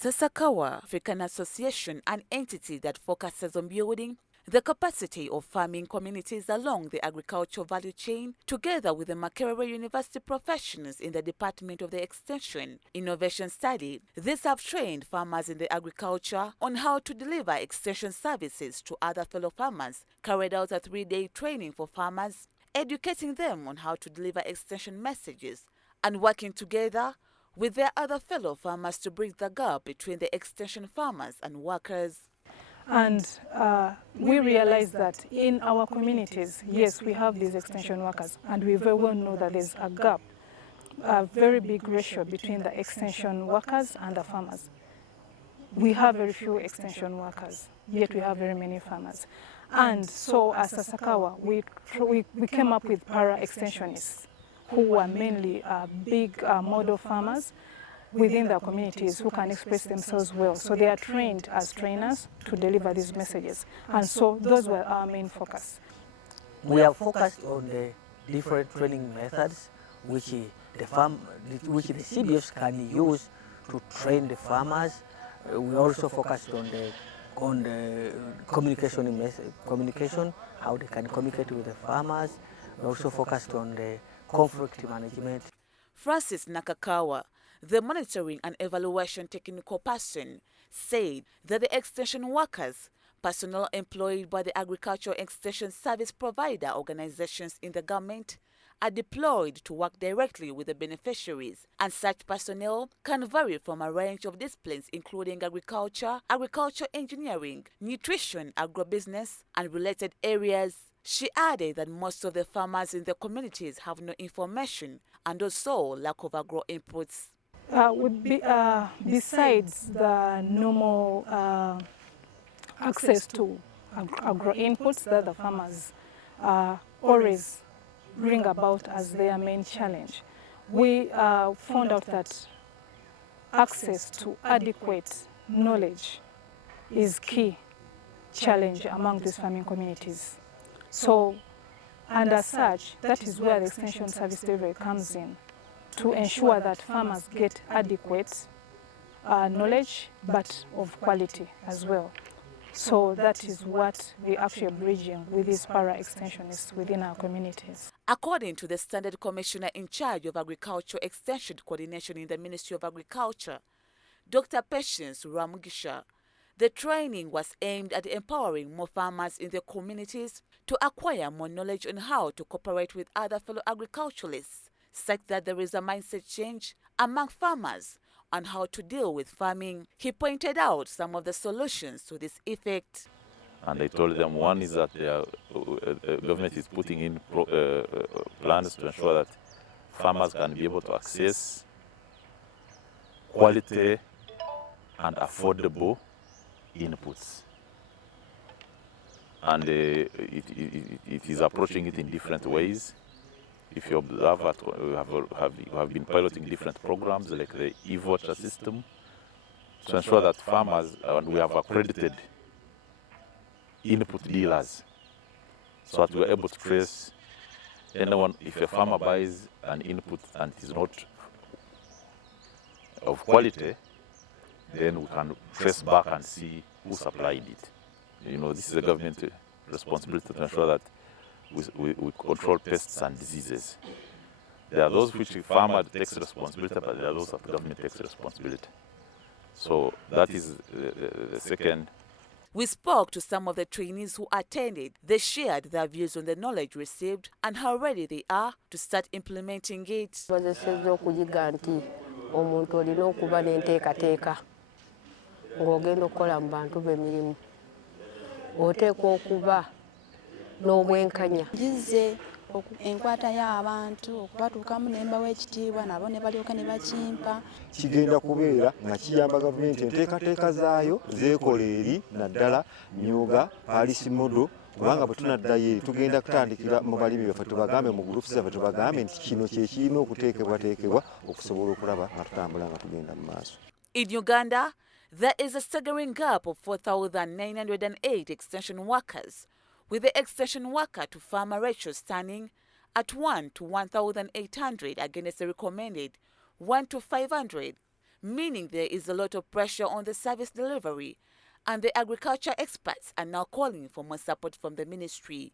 Sasakawa African Association, an entity that focuses on building the capacity of farming communities along the agricultural value chain, together with the Makerere University professionals in the Department of the Extension Innovation Study. These have trained farmers in the agriculture on how to deliver extension services to other fellow farmers, carried out a 3-day training for farmers, educating them on how to deliver extension messages, and working together with their other fellow farmers to bridge the gap between the extension farmers and workers. And we realize that in our communities, yes, we have these extension workers, and we very well know that there's a gap, a very big ratio between the extension workers and the farmers. We have very few extension workers, yet we have very many farmers. And so as Sasakawa, we came up with para-extensionists who are mainly big model farmers within their communities who can express themselves well. So they are trained as trainers to deliver these messages. And so those were our main focus. We are focused on the different training methods which the CBFs can use to train the farmers. We also focused on the communication, how they can communicate with the farmers. We also focused on the conflict management. Francis Nakakawa, the monitoring and evaluation technical person, said that the extension workers, personnel employed by the agricultural extension service provider organizations in the government, are deployed to work directly with the beneficiaries, and such personnel can vary from a range of disciplines including agriculture, agricultural engineering, nutrition, agribusiness, and related areas. She added that most of the farmers in the communities have no information and also lack of agro inputs. Would be besides the normal access to agro inputs that the farmers always bring about as their main challenge, we found out that access to adequate knowledge is key challenge among these farming communities. So, and as such, that is where the extension service delivery comes in, to ensure that farmers get adequate knowledge, but of quality as well. So that is what we actually bridging with these para-extensionists within our communities. According to the Standard Commissioner in charge of Agricultural Extension Coordination in the Ministry of Agriculture, Dr. Patience Ramugisha, the training was aimed at empowering more farmers in their communities to acquire more knowledge on how to cooperate with other fellow agriculturalists, such that there is a mindset change among farmers on how to deal with farming. He pointed out some of the solutions to this effect. And I told them one is that the government is putting in plans to ensure that farmers can be able to access quality and affordable inputs. And it is approaching it in different ways. If you observe that we have been piloting different programs like the e-voucher system to ensure that farmers, and we have accredited input dealers so that we are able to trace anyone. If a farmer buys an input and it is not of quality, then we can trace back and see who supplied it. You know, this is a government responsibility to ensure that we control pests and diseases. There are those which the farmer takes responsibility, but there are those that the government takes responsibility. So that is the second. We spoke to some of the trainees who attended. They shared their views on the knowledge received and how ready they are to start implementing it. Omuntu olina okuba n'enteekateeka ng'ogenda okukola mu bantu b'emirimu. Oteekwa okuba n'obwenkanya. Ngize enkwata y'abantu okubatuukamu ne mbawa ekitiibwa nabo ne balyoka ne bakimpa. Kigenda kubeera nga kiyamba gavumenti enteekateeka zaayo zeekola eri naddala myuga paalisi modo, kubanga bwe tunaddayo eri tugenda kutandikira mu balimi baffe tubagambe mu groups zaffe tubagambe nti kino kye kirina okuteekebwateekebwa okusobola okulaba nga tutambula nga tugenda mu maaso. In Uganda, there is a staggering gap of 4,908 extension workers, with the extension worker to farmer ratio standing at 1 to 1,800 against the recommended 1 to 500. meaning there is a lot of pressure on the service delivery, and the agriculture experts are now calling for more support from the ministry.